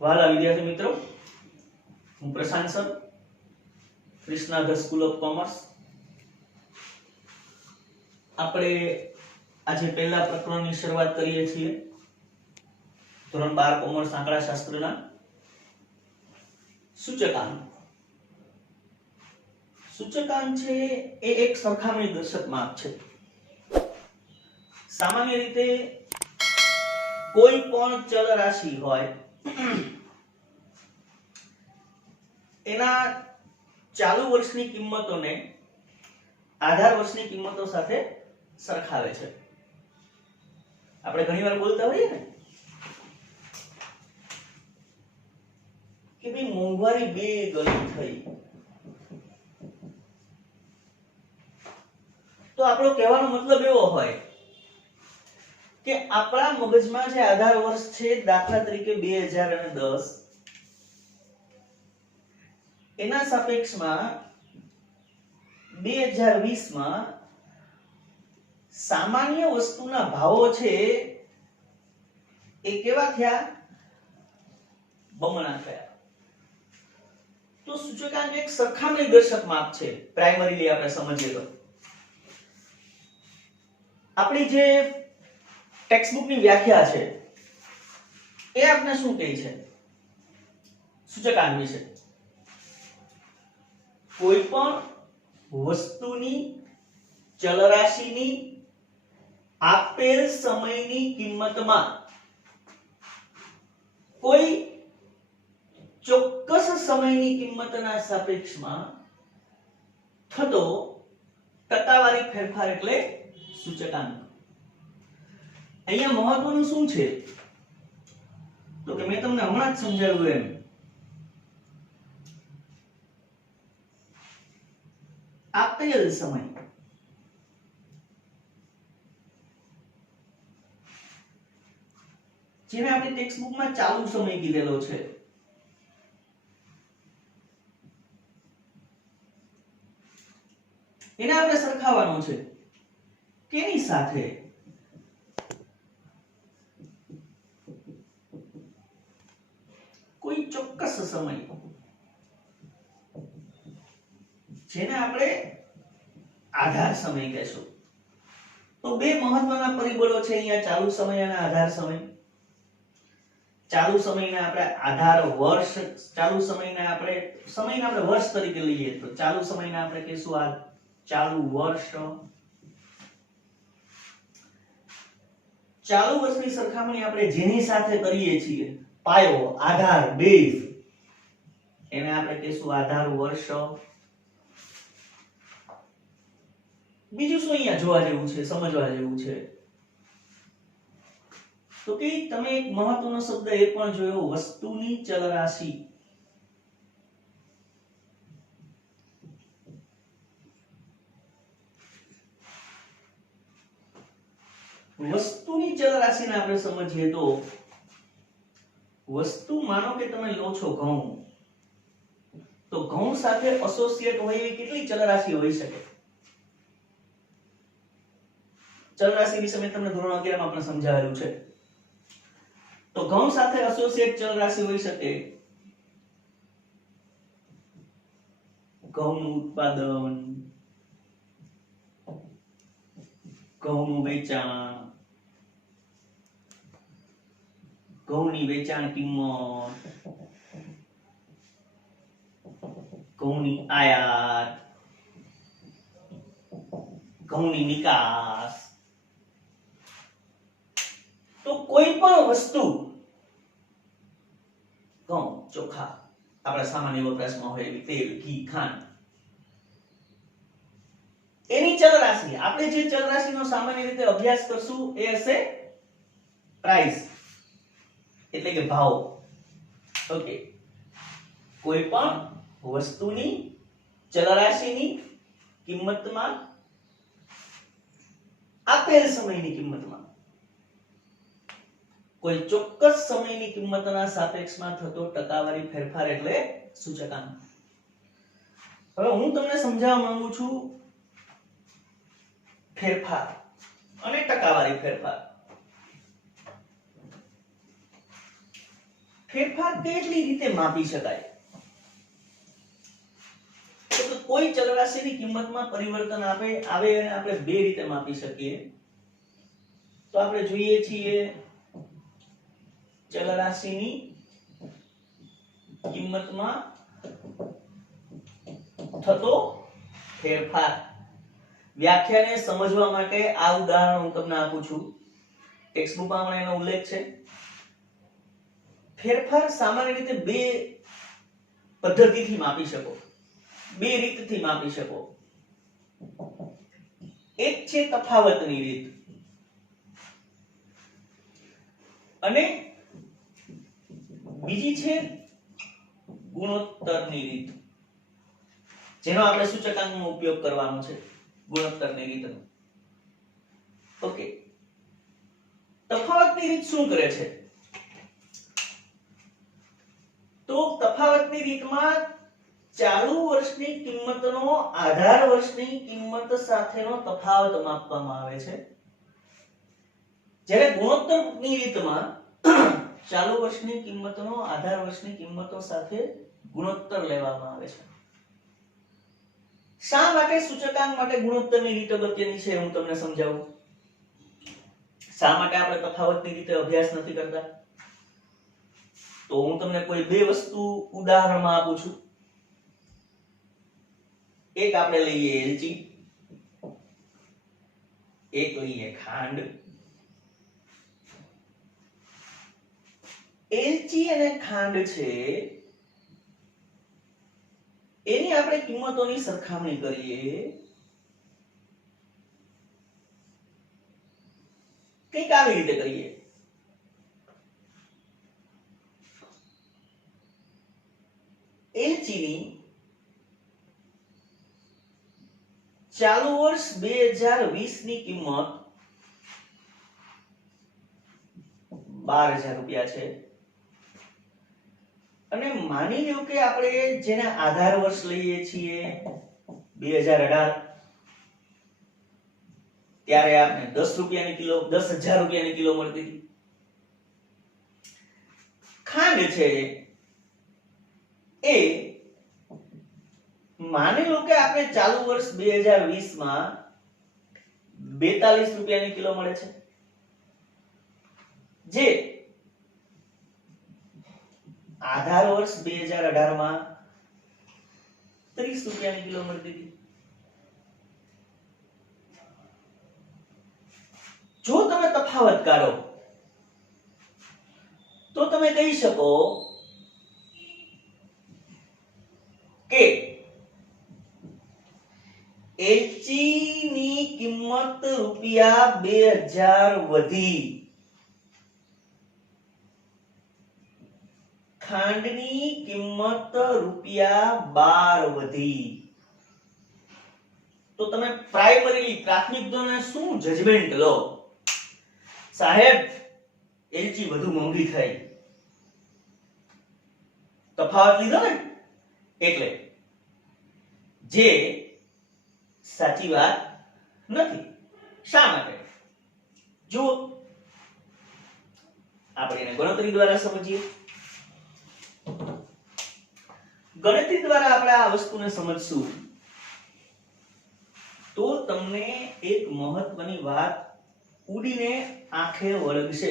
વાલા વિદ્યાર્થી મિત્રો, હું Prashant sir, Krishna the school of commerce. આપણે આજે પહેલા પ્રકરણની શરૂઆત કરીએ છીએ. ધોરણ 12 કોમર્સ આંકડાશાસ્ત્રના સૂચકાંક. સૂચકાંક છે એ એક સરખામણી દર્શક માપ છે. સામાન્ય રીતે કોઈ પણ ચલ રાશિ હોય એના ચાલુ વર્ષની કિંમતોને આધાર વર્ષની કિંમતો સાથે સરખાવે છે. આપણે ઘણીવાર બોલતા હોઈએ ને કે ભાઈ મોંઘવારી 2 ગણી થઈ, તો આપણો કહેવાનો મતલબ એવો હોય કે આપણા મગજમાં જે આધાર વર્ષ છે, દાખલા તરીકે 2010, એના સાપેક્ષમાં 2020 માં સામાન્ય વસ્તુના ભાવો છે એ કેવા થયા? બમણા થયા. તો સૂચકાંક એક સરખામણી દર્શક માપ છે. પ્રાઇમરીલી આપણે સમજીએ તો આપણી જે ટેક્સ્ટબુકની વ્યાખ્યા છે એ આપણે શું કહે છે સૂચકાંક વિશે? કોઈ પણ વસ્તુની ચલરાશિની આપેલ સમયની કિંમતમાં કોઈ ચોક્કસ સમયની કિંમતના સાપેક્ષમાં થતો ટકાવારી ફેરફાર એટલે સૂચકાંક. અહીંયા મહત્વનું શું છે તો કે મેં તમને હમણાં જ સમજાવ્યું એમ આપેલ સમય જેને આપણી ટેક્સ્ટબુકમાં ચાલુ સમય કીધેલો છે, એને આપણે સરખાવવાનો છે કેની સાથે? કોઈ ચોક્કસ સમય જેને આપણે આધાર સમય કહેશું. તો બે મહત્વના પરિબળો છે અહીંયા, ચાલુ સમય અને આધાર સમય. ચાલુ સમયને આપણે આધાર વર્ષ, ચાલુ સમયને આપણે વર્ષ તરીકે લઈએ તો ચાલુ સમયને આપણે કહીશું આ ચાલુ વર્ષ. ચાલુ વર્ષની સરખામણી આપણે જેની સાથે કરીએ છીએ, પાયો, આધાર, બેઝ, એને આપણે કહીશું આધાર વર્ષ. બીજું શું અહીંયા જોવા જેવું છે, સમજવા જેવું છે તો કે તમે એક મહત્વનો શબ્દ એ પણ જોયો, વસ્તુની ચલરાશિ. વસ્તુની ચલરાશિને આપણે સમજીએ તો વસ્તુ, માનો કે તમે લો છો ઘઉં, તો ઘઉં સાથે એસોસિએટ હોય એવી કેટલી ચલરાશિ હોઈ શકે? ચલરાશિ વિશે મેં તમને ધોરણ 11 માં પણ સમજાવેલું છે. તો ઘઉં સાથે એસોસિએટ ચલરાશિ હોઈ શકે ઘઉંનું ઉત્પાદન, ઘઉંનું વેચાણ, ઘઉંની વેચાણ કિંમત, ઘઉંની આયાત, ઘઉંની નિકાસ. તો કોઈ પણ વસ્તુ, ઘઉં, ચોખા, આપણા સામાન્ય વપરાશમાં હોય એવી તેલ, ઘી, ખાંડ, એની ચલરાશિ, આપણે જે ચલરાશિનો સામાન્ય રીતે અભ્યાસ કરશું એ હશે પ્રાઇસ, એટલે કે ભાવ. ઓકે, કોઈ પણ વસ્તુની ચલરાશિની કિંમતમાં આપેલ સમયની કિંમતમાં કોઈ ચોક્કસ સમયની કિંમતના સાપેક્ષમાં થતો ટકાવારી ફેરફાર એટલે સૂચકાંક. હવે હું તમને સમજાવવા માંગુ છું ફેરફાર અને ટકાવારી ફેરફાર. ફેરફાર કેટલી રીતે માપી શકાય? તો કોઈ ચલરાશિની કિંમતમાં પરિવર્તન આવે અને આપણે બે રીતે માપી શકીએ. તો આપણે જોઈએ છીએ ચલરાશિની કિંમતમાં થતો ફેરફાર. વ્યાખ્યાને સમજવા માટે આ ઉદાહરણ હું તમને આપું છું. ટેક્સ્ટબુકમાં પણ એનો ઉલ્લેખ છે. ફેરફાર સામાન્ય રીતે બે પદ્ધતિથી માપી શકો, બે રીતથી માપી શકો. એક છે તફાવતની રીત અને બીજી છે ગુણોત્તરની રીત, જેનો આપણે સૂચકાંકનો ઉપયોગ કરવાનો છે. ગુણોત્તરની રીતનો. ઓકે, તફાવતની રીત શું કરે છે? તો તફાવતની રીતમાં ચાલુ વર્ષની કિંમતનો આધાર વર્ષની કિંમત સાથેનો તફાવત માપવામાં આવે છે. જ્યારે ગુણોત્તરની રીતમાં ચાલુ વર્ષની કિંમતનો આધાર વર્ષની કિંમતો સાથે ગુણોત્તર લેવામાં આવે છે. શા માટે સૂચકાંક માટે ગુણોત્તરની રીત અગત્યની છે હું તમને સમજાવું. શા માટે આપણે તફાવતની રીતે અભ્યાસ નથી કરતા? તો હું તમને કોઈ બે વસ્તુ ઉદાહરણમાં આપું છું. એક આપણે લઈએ એલચી, એક લઈએ ખાંડ. એલચી અને ખાંડ છે એની આપણે કિંમતોની સરખામણી કરીએ. કંઈક આવી રીતે કરીએ. એલચીની ચાલુ વર્ષ 2020 ની કિંમત 12,000 રૂપિયા છે અને માની લો કે આપણે જેને આધાર વર્ષ લઈએ છીએ 2018, ત્યારે આપણે 10,000 રૂપિયાની કિલો મળતી હતી. ખાંડ છે એ માની લો કે આપણે ચાલુ વર્ષ 2020 માં 42 રૂપિયાની કિલો મળે છે, જે આધાર વર્ષ 2018 માં 30 રૂપિયાની કિલો મળતી હતી. જો તમે તફાવત કાઢો તો તમે કહી શકો કે એલચી ની કિંમત રૂપિયા 2000 વધી, ખાંડની કિંમત રૂપિયા 12 વધી. તો તમે પ્રાથમિક ધોરણે શું જજમેન્ટ લો? સાહેબ, એલચી વધુ મોંઘી થઈ. તફાવત લીધો ને, એટલે જે સાચી વાત નથી. શા માટે? જો આપણે એને ગણતરી દ્વારા સમજીએ. ગણતરી દ્વારા આપણે આ વસ્તુને સમજશું તો તમને એક મહત્વની વાત ઉડીને આંખે વળગશે.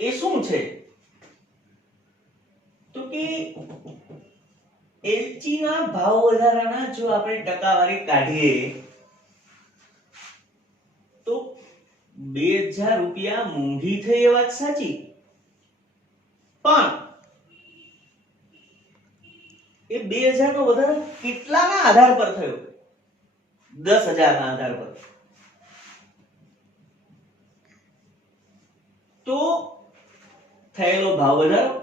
એ શું છે? તો કે એલચી ના ભાવ વધારાના જો આપણે ટકાવારી કાઢીએ તો 2000 રૂપિયા મોંઘી થઈ એ વાત સાચી, પણ એ 2000 નો વધારો કેટલાના આધાર પર થયો? 10,000 ના આધાર પર. તો થયેલો ભાવ વધારો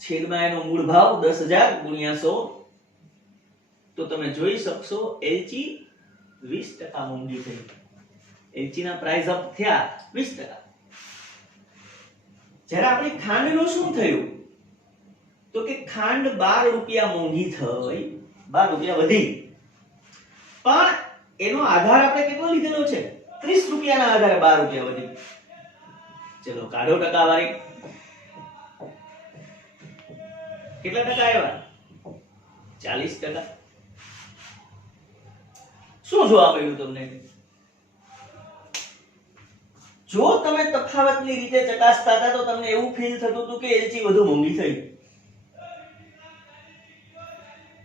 છેદમાં એનો મૂળ ભાવ 10,000 ગુણ્યા 100, તો તમે જોઈ શકશો એલચી 20% મોંઘી થઈ. એલચી ના પ્રાઇસ અપ થયા 20%. જ્યારે આપણી ખાંડનું શું થયું? તો કે ખાંડ 12 રૂપિયા મોંઘી થઈ, 12 રૂપિયા વધી, પણ એનો આધાર આપણે કેટલો લીધેલો છે? 30 રૂપિયાના આધારે 12 રૂપિયા વધી. ચલો કાઢો ટકાવારી. કેટલા ટકા આવ્યા? 40%. શું જવાબ આવ્યું તમને? જો તમે તફાવતની રીતે ચકાસતા હતા તો તમને એવું ફીલ થતું હતું કે એલચી વધુ મોંઘી થઈ.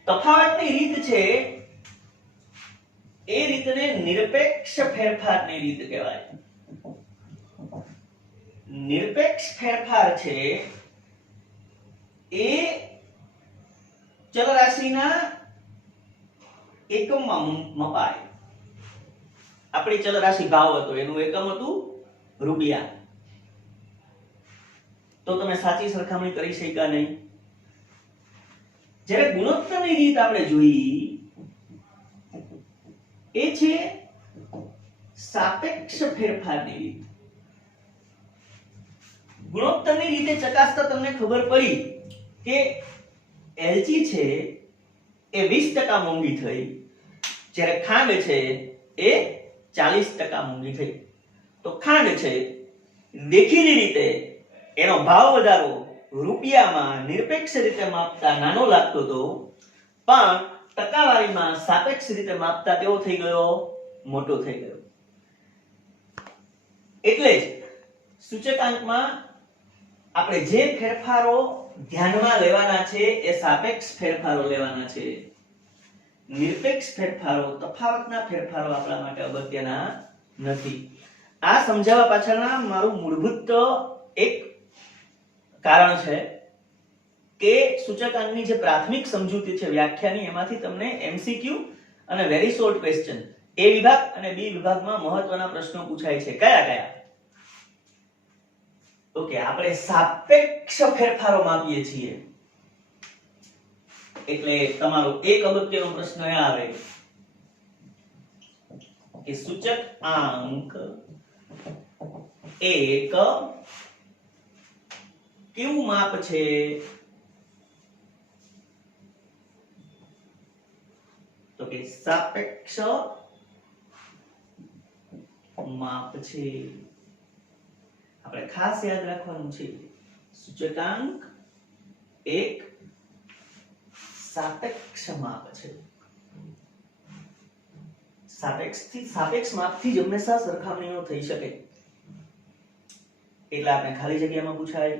તફાવતની રીત છે એ રીતને નિરપેક્ષ ફેરફારની રીત કહેવાય. નિરપેક્ષ ફેરફાર છે એ ચલરાશિના એકમમાં મપાય. આપણી ચલરાશિ ભાવ હતો, એનું એકમ હતું રૂપિયા. તો તમે સાચી સરખામણી કરી શક્યા નહીં. જ્યારે ગુણોત્તરની રીત આપણે જોઈ એ છે સાપેક્ષ ફેરફારની રીત. ગુણોત્તરની રીતે ચકાસતા તમને ખબર પડી કે એલચી છે એ 20% મોંઘી થઈ, જ્યારે ખાંડ છે એ 40% મોંઘી થઈ. તો ખાંડ છે દેખીતી રીતે એનો ભાવ વધારો રૂપિયામાં નિરપેક્ષ રીતે માપતા નાનો લાગતો હતો, પણ ટકાવારીમાં સાપેક્ષ રીતે માપતા કેવો થઈ ગયો? મોટો થઈ ગયો. એટલે જ સૂચકાંકમાં આપણે જે ફેરફારો ધ્યાનમાં લેવાના છે એ સાપેક્ષ ફેરફારો લેવાના છે. નિરપેક્ષ ફેરફારો, તફાવતના ફેરફારો આપણા માટે અગત્યના નથી. આ સમજાવવા પાછળના મારું મૂળભૂત એક કારણ છે કે સૂચકાંકની જે પ્રાથમિક સમજૂતી છે વ્યાખ્યાની, એમાંથી તમને એમસીક્યુ અને વેરી શોર્ટ ક્વેશ્ચન એ વિભાગ અને બી વિભાગમાં મહત્વના પ્રશ્નો પૂછાય છે. કયા કયા? ઓકે, આપણે સાપેક્ષ ફેરફારો માપીએ છીએ એટલે તમારો એક અગત્યનો પ્રશ્ન એ આવે કે સૂચકાંક એક કેવું માપ છે? તો કે સાપેક્ષ માપ છે. આપણે ખાસ યાદ રાખવાનું છે સૂચકાંક એક સાપેક્ષ માપ છે. સાપેક્ષ માપથી જ હંમેશા સરખામણીઓ થઈ શકે. એટલે આપણે ખાલી જગ્યામાં પૂછાય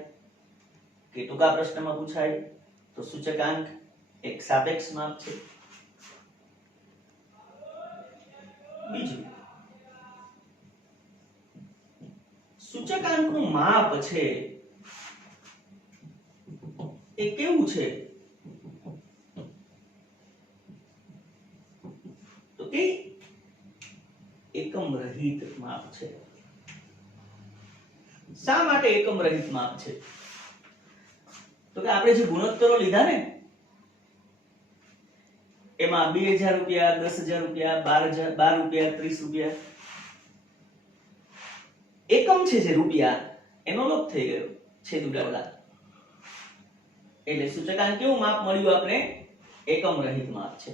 કે ટૂંકા પ્રશ્નમાં પૂછાય તો સૂચકાંક એક સાપેક્ષ માપ છે. બીજું, સૂચકાંકનું માપ છે એ કેવું છે? તો કે એકમ રહિત માપ છે. શા માટે એકમ રહિત માપ છે? તો કે આપણે જે ગુણોત્તરો લીધા ને એમાં 2000 રૂપિયા, 10000 રૂપિયા, 12 રૂપિયા, 30 રૂપિયા, એકમ છે જે રૂપિયા એનો લોપ થઈ ગયો છે દુડાવડા. એટલે સૂચકાંક કેવું માપ મળ્યું આપણે? એકમ રહિત માપ છે.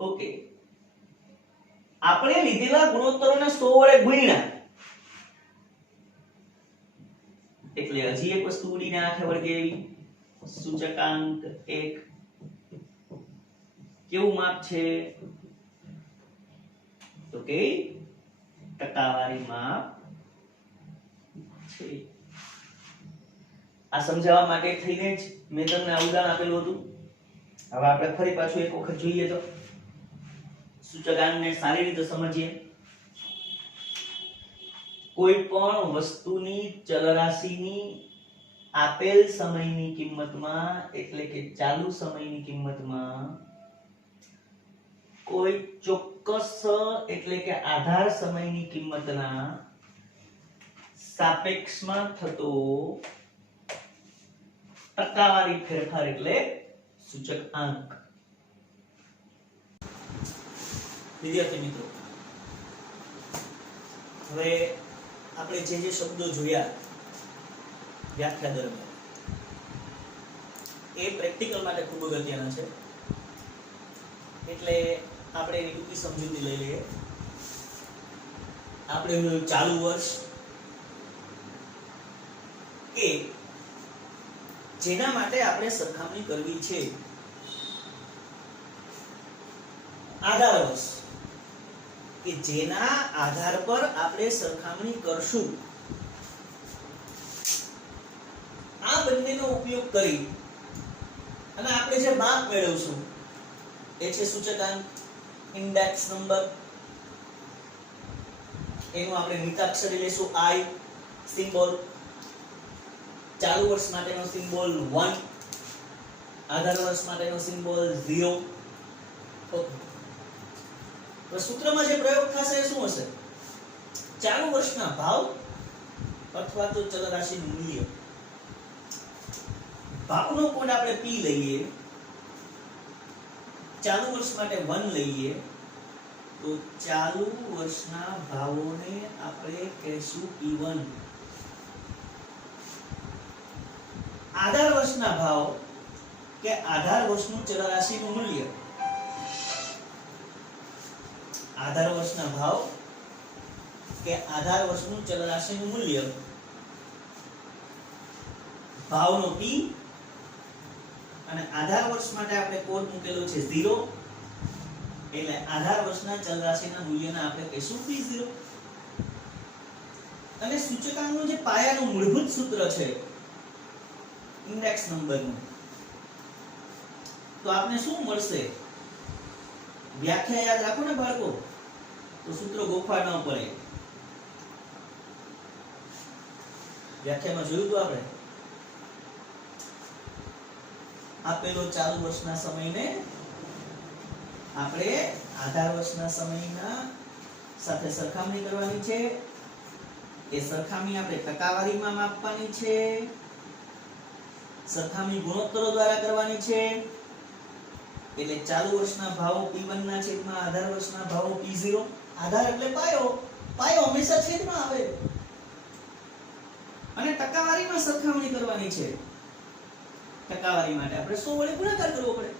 ઓકે, આપણે લીધેલા ગુણોત્તરોને 100 વડે ગુણ્યા એટલે હજી એક વસ્તુ ઉડીને આંખે વળગે એવી. સૂચકાંક એક કેવું માપ છે? તો કે ટકાવારી માપ છે. આ સમજાવવા માટે થઈને જ મેં તમને આ ઉદાહરણ આપેલું હતું. હવે આપણે ફરી પાછું એક વખત જોઈએ તો સૂચકાંકને સારી રીતે સમજીએ. કોઈ પણ વસ્તુની ચલરાશિની આપેલ સમયની કિંમતમાં એટલે કે ચાલુ સમયની કિંમતમાં કોઈ ચોક્કસ એટલે કે આધાર સમયની કિંમતના સાપેક્ષમાં થતો ટકાવારી ફેરફાર એટલે સૂચકાંક. વિદ્યાર્થી મિત્રો, હવે આપણે જે શબ્દો જોયા વ્યાખ્યા દરમિયાન એ પ્રેક્ટિકલ માટે ખૂબ અગત્યના છે. એટલે આપણે એની ટૂંકી સમજૂતી લઈ લઈએ. આપણે ચાલુ વર્ષ કે જેના માટે આપણે સરખામણી કરવી છે. આધાર વર્ષ કે જેના આધાર પર આપણે સરખામણી કરશું. આ બંનેનો ઉપયોગ કરી અને આપણે જે માપ મેળવશું એ છે સૂચકાંક, ઇન્ડેક્સ નંબર. એનું આપણે નીતાક્ષરી લેશું I, સિમ્બોલ. ચાલુ વર્ષ માટેનો સિમ્બોલ 1, આધાર વર્ષ માટેનો સિમ્બોલ 0. ઓકે. તો સૂત્રમાં જે પ્રયોગ થશે એ શું હશે? ચાલુ વર્ષના ભાવ અથવા તો ચલ રાશિનું મૂલ્ય. ભાવનો કોડ આપણે P લઈએ, ચાલુ વર્ષ માટે 1 લઈએ, તો ચાલુ વર્ષના ભાવોને આપણે કહેશું P1. આધાર વર્ષના ભાવ કે આધાર વર્ષનું ચલ રાશિનું મૂલ્ય. આધાર વર્ષના ભાવ કે આધાર વર્ષનું ચલ રાશિનું મૂલ્ય. ભાવનો P અને આધાર વર્ષ માટે આપણે કોડ મૂકેલો છે 0, એટલે આધાર વર્ષના ચલ રાશિના મૂલ્યને આપણે કહીશું P0. અને સૂચકાંકનું જે પાયાનું મૂળભૂત સૂત્ર છે ઇન્ડેક્સ નંબરનું, તો આપને શું મળશે? વ્યાખ્યા યાદ રાખો ને બાળકો, તો સૂત્ર ગોખવા ન પડે. વ્યાખ્યામાં જોયું તો આપણે આપેલો ચાલુ વર્ષના સમયને આપણે આધાર વર્ષના સમયના સાથે સરખામણી કરવાની છે. એ સરખામણી આપણે ટકાવારીમાં માપવાની છે, સરખામણી ગુણોત્તરો દ્વારા કરવાની છે. એટલે ચાલુ વર્ષના ભાવો P1 ના છેદમાં આધાર વર્ષના ભાવો P0. આધાર એટલે પાયો, પાયો હંમેશા છેદમાં આવે. અને ટકાવારીમાં સરખામણી કરવાની છે. ટકાવારી માટે આપણે 100 વડે ગુણાકાર કરવો પડે.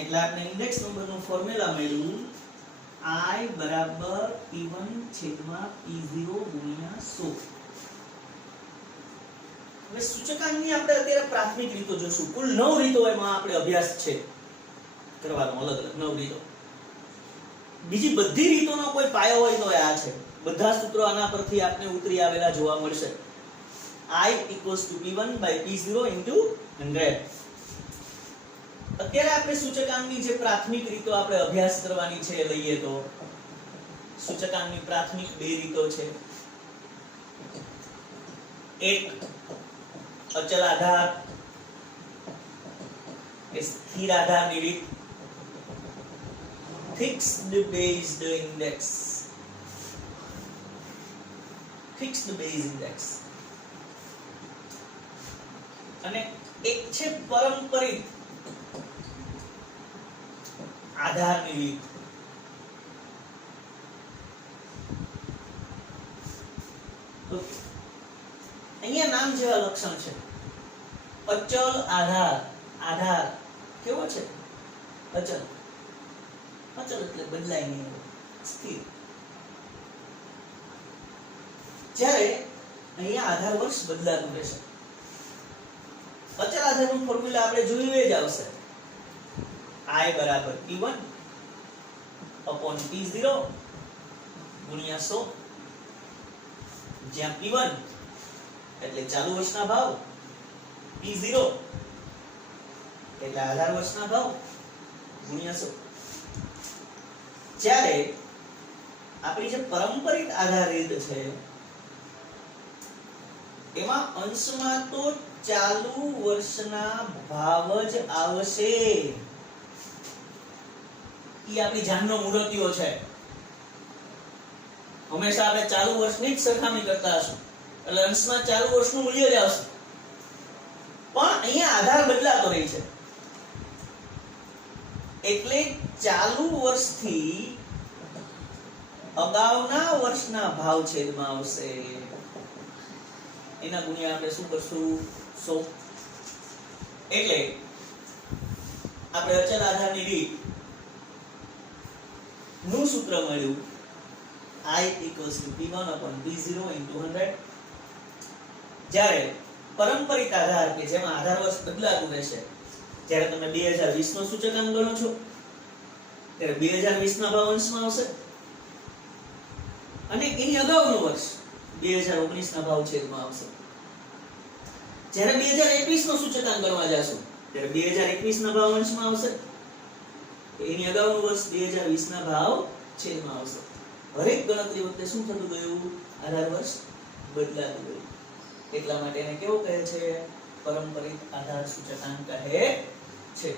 એટલે આપણે ઇન્ડેક્સ નંબરનું ફોર્મ્યુલા મળ્યું I બરાબર P1 છેદમાં P0 ગુણ્યા 100. હવે સૂચકાંકની આપણે અત્યારે પ્રાથમિક રીતો જોશું. કુલ 9 રીતો એમાં આપણે અભ્યાસ છે કરવાનો, અલગ અલગ 9 રીતો. બીજી બધી રીતોનો કોઈ પાયો હોય તો આ છે. બધા સૂત્રો આના પરથી આપને ઉતરી આવેલા જોવા મળશે. I = P1 by P0 into 100. અત્યારે આપણે સૂચકાંકની જે પ્રાથમિક રીતો આપણે અભ્યાસ કરવાની છે લઈએ તો સૂચકાંકની પ્રાથમિક 2 રીતો છે. એક અચલ આધાર કે સ્થિર આધારની રીત, fixed based index. Fixed base index. અને એક છે પરંપરિત આધારની રીત. તો અહીંયા નામ જેવા લક્ષણ છે. અચલ આધાર. આધાર કેવો છે? અચલ. અચલ એટલે બદલાય નહીં, સ્થિર. જ્યારે અહીંયા આધાર વર્ષ બદલાતું રહેશે. અચલ આધારનું ફોર્મ્યુલા આપણે જોયું એ જ આવશે. I બરાબર P1 upon P0 ગુણ્યા 100. જ્યાં P1 એટલે ચાલુ વર્ષના ભાવ, P0 એટલે આધાર વર્ષના ભાવ ગુણ્યા 100. જ્યારે આપણી જે પરંપરિત આધાર રીત છે એમાં અંશમાં તો ચાલુ વર્ષના ભાવ જ આવશે. ઈ આપણી જાનનો મૂર્તિઓ છે. હંમેશા આપણે ચાલુ વર્ષની જ સરખામણી કરતા હશું, એટલે અંશમાં ચાલુ વર્ષનું મૂલ્ય જ આવશે. પણ અહીંયા આધાર બદલાતો રહે છે, એટલે ચાલુ વર્ષથી અગાઉના વર્ષના ભાવ છેદમાં આવશે. એના ગુણ્યા આપણે શું કરશું? 100. એટલે આપણે અચલ આધારની રીત નું સૂત્ર મળ્યું I = P1 upon P0 into 100. જ્યારે પારંપરિક આધાર કે જેમાં આધાર વર્ષ બદલાતું રહેશે, જ્યારે તમે 2020 નો સૂચકાંક ગણો છો ત્યારે 2020 ના ભાવ અંશમાં આવશે અને એની અગાઉનું વર્ષ 2019 ના ભાવ છેદમાં આવશે. જ્યારે 2021 નો સૂચકાંક ગણવા જાશો ત્યારે 2021 ના ભાવ અંશમાં આવશે, એની અગાઉનું વર્ષ 2020 ના ભાવ છેદમાં આવશે. હરેક ગણતરી વખતે શું થતું ગયું? આધાર વર્ષ બદલાતું ગયું. એટલા માટે એને કેવો કહે છે? પારંપરિક આધાર સૂચકાંક કહે છે.